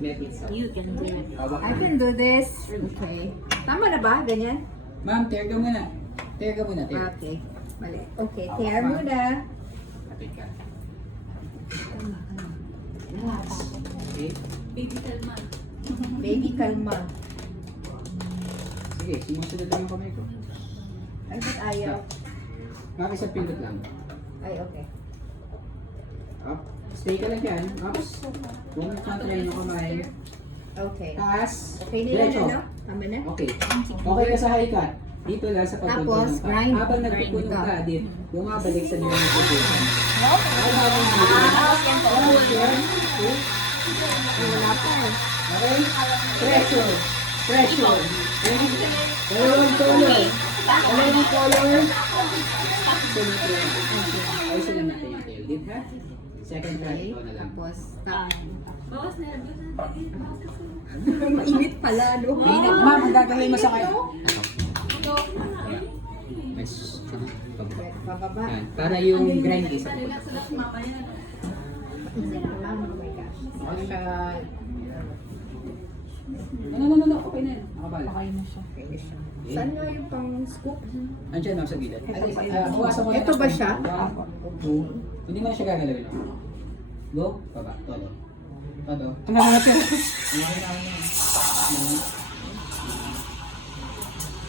let it stop. You can do it. Hawak I mo. can do this. Okay. Tama na ba? Ganyan? Ma'am, tear ka muna. Tear ka muna, tear. Okay. Mali. Okay, tear muna. Kapit ka. Tama. Okay. Baby kalma. Baby, kalma. Sige, sumusunod lang yung kamay ko. Ay, ba't ayaw? Ma'am, isang pindot lang. Ay, okay. Up. Stay ka lang dyan. Ups. Kung control yung kamay. Okay. Taas. Okay na yan, Diretso. ano? Tama na? Okay. Okay ka sa high cut. Dito lang sa pagkontrol Tapos, ng cut. grind. Habang nagpupuno Grind ka, ka. din, bumabalik sa niyong position. Habang Wala pa eh. Okay? Pressure. Pressure. Dalawang color. Dalawang color. Sunod ko lang. Ay, sunod natin yung tail. Did ha? Second cut, Okay. ito na lang. Tapos, stop. Bawas na yan. Mainit pala, no? Mainit, ma'am, ang gagawin mo sa kayo. Yes. Pababa. Yan. Para yung grind is sa Relax lang mamaya. Oh my gosh. Siya. No. Okay na yan. Nakabala. Okay na siya. Saan nga yung pang scoop? Andiyan ma'am sa gilid. Buwasan mo. Ito ba siya? 1, 2. Hindi mo na siya gagalawin. Go. Baba. Todo. Todo.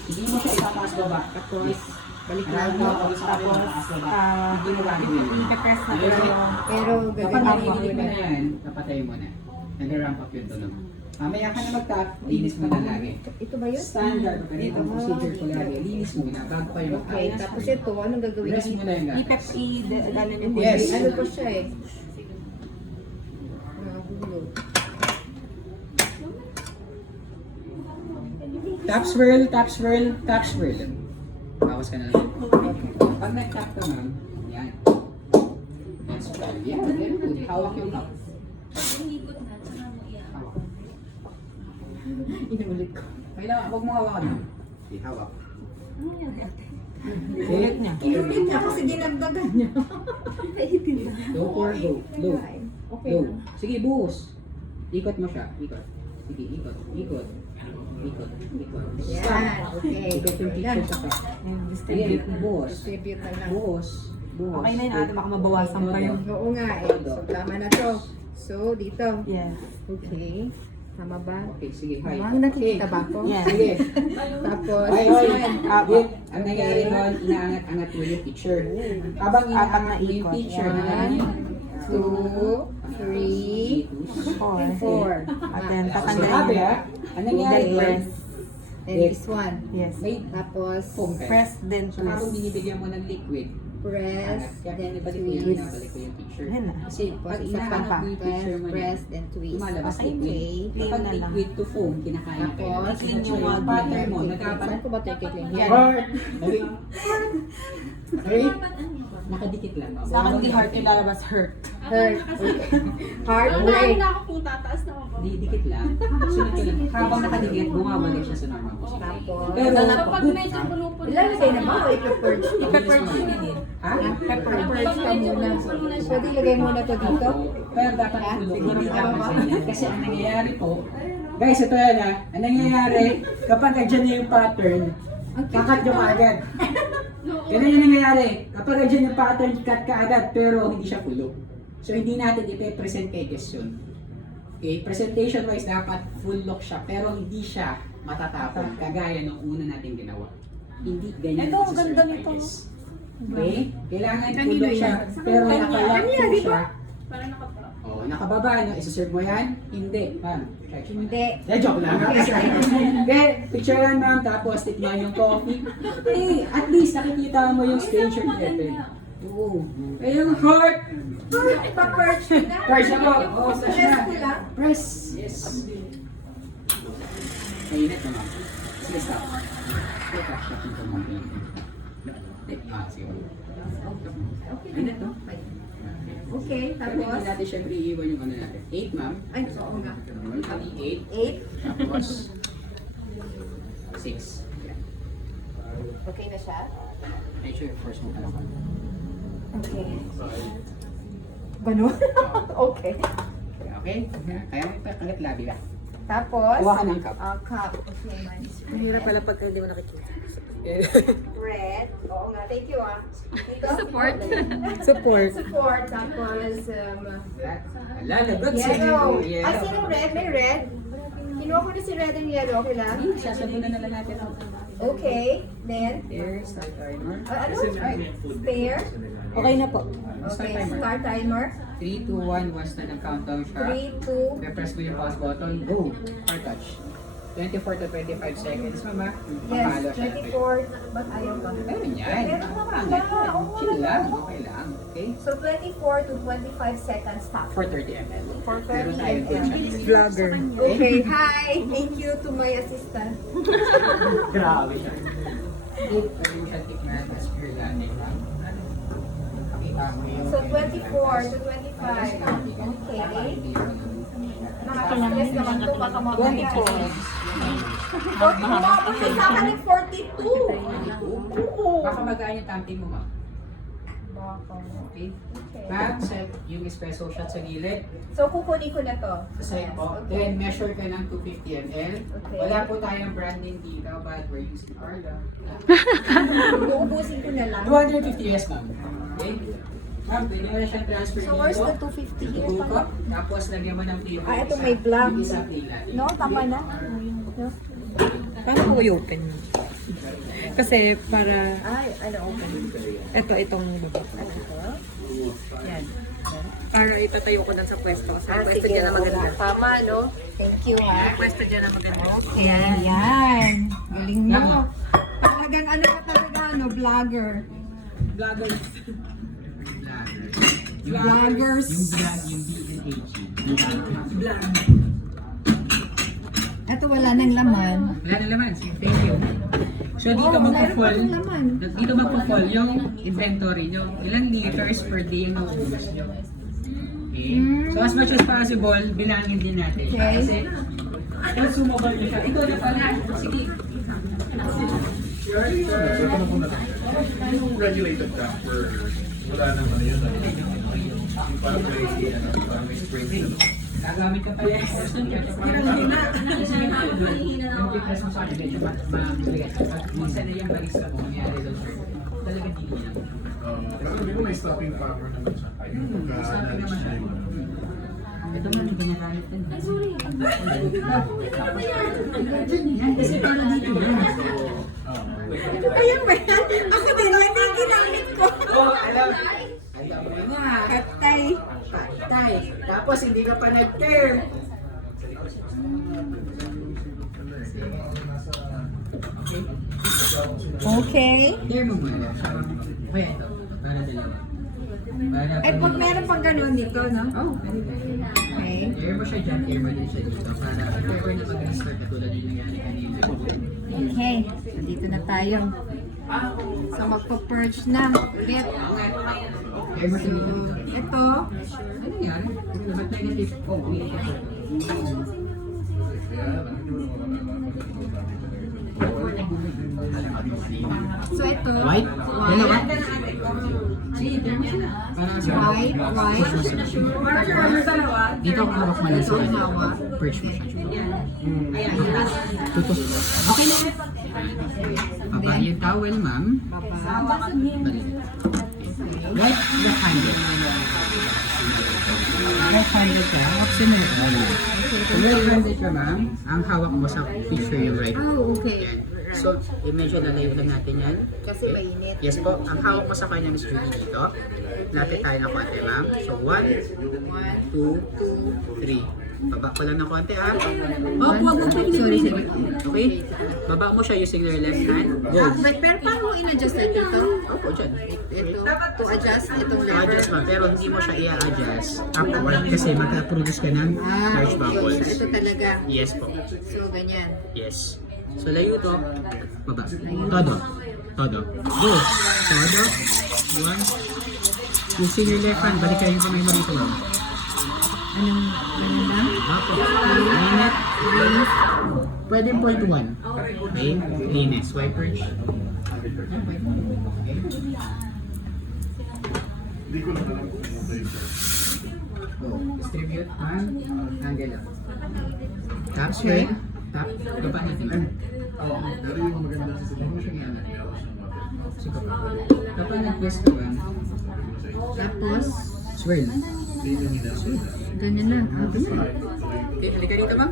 Hindi mo siya itataas baba. Tapos, balik Alam lang mo, ako. pag sa kanila mataas baba. Hindi mo gagawin. Pero Kapag gagawin ko narinig mo na. na yan, napatay mo na. Nag-ramp up yung tunog. Mamaya ka na mag-tap, linis mo na lagi. Ito ba yun? Standard, ganito ang procedure ko lagi. Linis muna bago kayo Okay, mag-tap. tapos ito, anong gagawin? Rest mo na yung gamit. Hindi, Yes. ano pa siya eh? Nahulog. Tap swirl, tap swirl, tap swirl. Bawas ka na lang. Pag nag-tap ka ma'am, yan. Yan, swirl. Yan, very good. Hawak yung cup. Ikot na. Saka mo iyak. Hawak. Inulit ko. Kailangan, huwag mo hawakan ma'am. Okay, hawak. Ano yan? Ulit niya. Inulit niya kasi dinagdagan niya. Go for go. Go. Okay. Go. Sige, buhos. Ikot mo siya. Ikot. Sige, ikot. Ikot. Ikot. Ikot. Yan, okay. Ikot yung Yan. picture sa cup. Sige, buhos. Distribute na lang. Buhos. Buhos. Okay na yun, ate, baka mabawasan pa yun. Oo nga eh. So, tama na to. So, dito. Yes. Okay. Tama ba? Okay, sige. Hi. Ma'am, nakikita ba ako? Yes. Sige. Tapos, Ay, ay. yan. Yun, ang nangyari doon, inaangat-angat mo yung picture. Habang inaangat mo yung picture, One, 2, 3, 4. At then, Sabi tatanggalin. ang nangyari Then doon, press. And this one. Yes. may Tapos, foam ka. Press, then So, habang twist. binibigyan mo ng liquid, press, kaya then pinabalik ko yung twist. pinabalik ko yung picture. Yan na. Kasi Tapos, pag isa pa. inaangat mo yung picture mo Press, na, then twist. lumalabas Okay. liquid. Kapag Yun na lang. liquid to foam, kinakain ka. Tapos, Clean yung yung pattern mo, nagkapat. Saan ko ba ito ikikling? Yan. Heart! Sorry? Nakadikit lang. Sa akin, di heart yung lalabas, hurt. Heart. Heart Ano break. na ako kung tataas na ako. Di dikit lang. Sunod ko lang. Habang nakadikit, bumabalik siya sa normal position. Tapos, Pero, So pag medyo puno-puno. ilalagay na ba o i-purge? I-pepper din. ha? Purge ka muna. Pwede ilagay muna to dito. Pero dapat tulog. Hindi dapat sa inyo. Kasi ang nangyayari po, guys, ito yan ha. Ang nangyayari, kapag andyan na yung pattern, kakat nyo kaagad. Ganun yung nangyayari. Kapag andyan yung pattern, cut ka agad, pero hindi siya pulo. So, hindi natin ipe-present kay question. Okay, presentation wise, dapat full look siya, pero hindi siya matatapon, kagaya ng una natin ginawa. Hindi ganyan. Ito, ang si ganda Sir nito. Titus. Okay? Kailangan full look siya, pero nakalock po siya. Para nakapra. Oh, nakababa, no? Isa-serve mo yan? Hindi, ma'am. Hindi. Joke lang. Okay, picture yan, ma'am, tapos tikman yung coffee. Eh, at least nakikita mo yung stage of level. Oo. Eh, yung heart. Pa-purge na. Press ako. Oo, press Press na. ko lang. Press. Yes. Mainit na, ma'am. Sige, stop. Teka, stop nito, ma'am. Sige. Mainit, no? Okay, Pero hindi tapos, natin syempre iiwan yung ano natin. 8, ma'am. ay, oo nga. Normally 8. 8. Tapos 6. Yeah. Okay na siya? Make sure first mo talaga. Okay. Ganun? Okay. Kaya Okay? Kaya mo kagat labi ba? Tapos, Kuha ka ng cup. cup. Okay, nice. Mahirap pala pagka hindi mo nakikita. Red. Oo nga, thank you Ito? Support. Support. Support. Tapos, Lalagot sa yellow. iyo. Ah, sino red? May red? Kinuha ko na si red and yellow. Okay lang? Sasabunan na lang natin ang Okay. Then, Here, start timer. ano? Spare. Okay na po. Okay, start timer. 3, 2, 1, once na nag-countdown siya. 3, 2, Press mo yung pause button, go! Or touch. 24 to 25 seconds, mama. yes, Papalo siya. 24. Ba't ayaw ba? Ayun yan. Meron naman Pangit. pala. Oo, Chill wala. lang, okay lang. Okay? So, 24 to 25 seconds stop. For 30 ml. For Meron 30 tayong good ml. shot. Vlogger. Okay, hi! Thank you to my assistant. Grabe siya. Pwede mo siya tikman as pure latte. Pakita mo yung... So, 24 to 25. Okay. Nakaka-stress naman to, baka mamaya. 44. Bumabot sa akin ng 42. Oo. Baka magaan yung tamping mo, ma. Baka. Okay? Okay. Ma'am, set yung espresso shot sa gilid. So, kukunin ko na to. Sa side po. Okay. Then, measure ka ng 250 ml. Okay. Wala po tayong branding dito, but we're using Arla. Uubusin ko na lang. 250 yes, ma'am. Okay? Ma'am, pwede mo na siyang transfer So, where's the 250 here? Tubo ko. Tapos, lagyan mo ng flavor. Ah, ito may black. Yung isa plain. No, tama na. No? Paano ko i-open? Kasi para, Ay, ano, okay. itong baba. Yan. Para itatayo ko lang sa pwesto. Kasi ang pwesto sige. dyan na maganda. Tama, no? Thank you, ha? Ang pwesto dyan na maganda. Ayan, yan. Galing mo. Talagang ano ka talaga, ano, vlogger. Vlogger. Vloggers. Yung brand, yung B&H. Vlog. Ito wala nang laman. Wala na laman. Sige, thank you. So, dito Oh, meron pa magpo-fall. itong laman. Dito magpo-fall yung inventory nyo. Ilang liters per day ang nauubos nyo. Okay? So, as much as possible, bilangin din natin. Okay. Kasi, consumable nyo siya. Ito na pala. Sige. Yung regulated camper, wala naman yun. Yung parang may spray. Gagamit ka pa yung extension kaya yung pipress mo sa akin, medyo mabilis. Pag minsan na yung balis ka mo, nangyari doon, talaga dito lang. Pero hindi ko may stopping power naman siya. Yung pagka-knowledge na yun. Ito man yung ginagamit din. Ay, sorry. Yan, kasi para dito yan. Ayun ba yan? Ako din, hindi ginamit ko. Oh, alam mo na. Katay. Patay. Tapos hindi ka pa nag-pair. Okay. Pair mo muna. Kaya ito. Para dalawa. Ay, pag meron pang ganun dito, no? Oh, Okay. pair mo siya dyan, pair mo din siya dito. Para if ever na mag-restart na tulad yung nangyari kanina. Okay. Nandito na tayo. So, magpa-purge na. Ulit. Pair mo siya dito. Ito. Ano yan? Ba't negative? Oh, wait. So, ito. White? Dalawa? Sige, pair mo siya. Para sa White. White. dito ako hawak mo lang sa kanya. Perch mo siya. Tutok. Okay na. Baba yung towel, ma'am. Balik. Right, left-handed. Left-handed ka, hawak sa left handed. Kung left-handed ka, ma'am, ang hawak mo sa picture yung right. Oh, okay. So, medyo lalayo lang natin yan. Kasi mainit. Yes po, ang hawak mo sa kanya Miss Judy dito. Lapit tayo ng konti, ma'am. So, 1, 2, 3. Baba ko lang ng konti, ha? Oh, wag. Sorry. Okay? Baba mo siya using your left hand. Go. Pero paano mo in-adjust like ito? Opo, dyan. Ito. To adjust itong lever. I-adjust mo, pero hindi mo siya i-adjust upward kasi magka-produce ka ng large Okay. bubbles. So, ito talaga. Yes po. So, ganyan. Yes. So, layo to. Baba. Todo. Todo. Go. Todo. 1. Using your left hand, balik kayo yung kamay mo rito, ma'am. Ano lang? Apo. Minute. Pwede 0.1. Okay. Linis. Wiper. Hindi ko lang alam kung ano yun. Go. Distribute, ma'am. Angle lang. Tap, swing. Tap. Baba natin, ma'am. Pero yung maganda sa Huwag mo siya i-ano. Sige pa. Kapag nag-twist ka, ma'am. Tapos, Swirl. ganyan lang. Okay, halika dito, ma'am.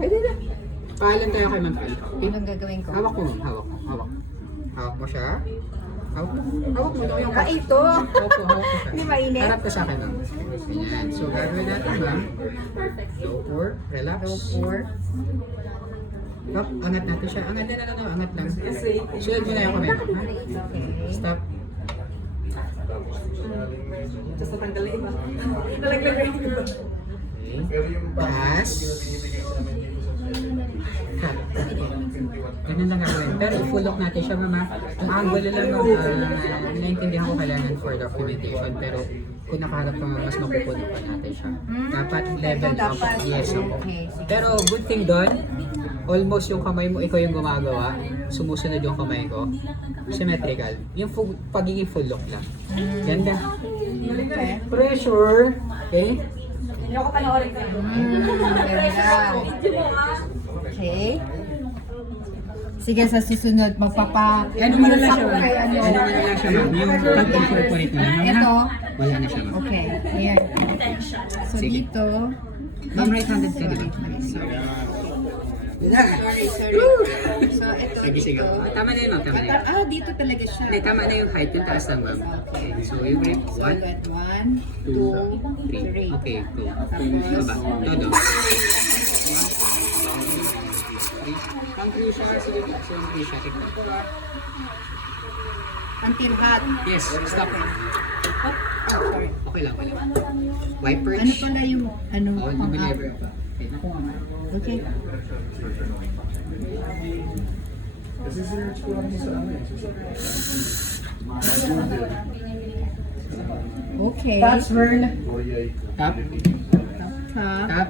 Pwede na. Paalam tayo kay Ma'am Phil. Okay? Anong gagawin ko? Hawak mo, ma'am. Hawak mo. Hawak. Hawak mo siya. Hawak mo. Hawak mo daw yung Ito. Opo, hawak mo siya. Hindi mainit? Harap ka sa akin, ma'am. Ganyan. So, gagawin natin, ma'am. Low pour. Relax. Or, Up, angat natin siya. Angat din, angat lang. Sunod mo na yung kamay. Ha? okay. Stop. Okay. Pero yung Taas. Cut. Ganun lang gagawin. Pero i-full lock natin siya, mama. Ang angle lang naintindihan ko kailangan for documentation. Pero kung nakaharap ka, mas mapupuno pa natin siya. Dapat level Ito up. dapat. Yes, ako. Okay, sige. Pero good thing doon, almost yung kamay mo, ikaw yung gumagawa. Sumusunod yung kamay ko. Symmetrical. Yung pagiging full lock lang. Ganda. Okay. Pressure. Okay? Ganda. Okay. Sige, sa susunod, magpapa... Ano mo na lang siya, ma'am? Kay ano? Ano mo na lang siya, ma'am? Yung pag-incorporate mo na, ma'am. Ito. Wala na siya, ma'am. Okay, ayan. So, Sige. dito... Ma'am, right-handed ka, di ba? Sorry. So, ito. Sige, sige. Tama na yun, ma'am. Tama na yun. Ah, dito talaga siya. Hindi, tama na yung height. Yung taas lang, ma'am. Okay. So, yung grip. So, 1, that 1, 2, 3. 2, 3. Okay, go. Baba. Todo. Pang crew siya. Sige, so yung crew siya. Tignan. Until hot. Yes, stop. Okay lang, okay lang. Wiper. Ano pala yung... Ano? Oh, pang- deliver pa. Okay, nakuha mo. Okay. Kasi sinerch ko lang yung sa ano eh. Okay. Tap, swirl. Korea. Tap. Top. Tap.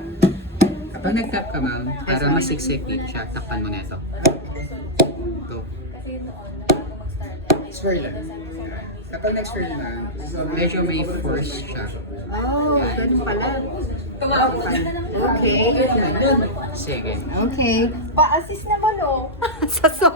Kapag nag-tap ka, ma'am, para masiksik siya, takpan mo na ito. Go. Swirl. Kapag nag-swirl, ma'am, medyo may force siya. Oh, ganun pala. Okay. Sige. Okay. Pa-assist naman oh. Sa so.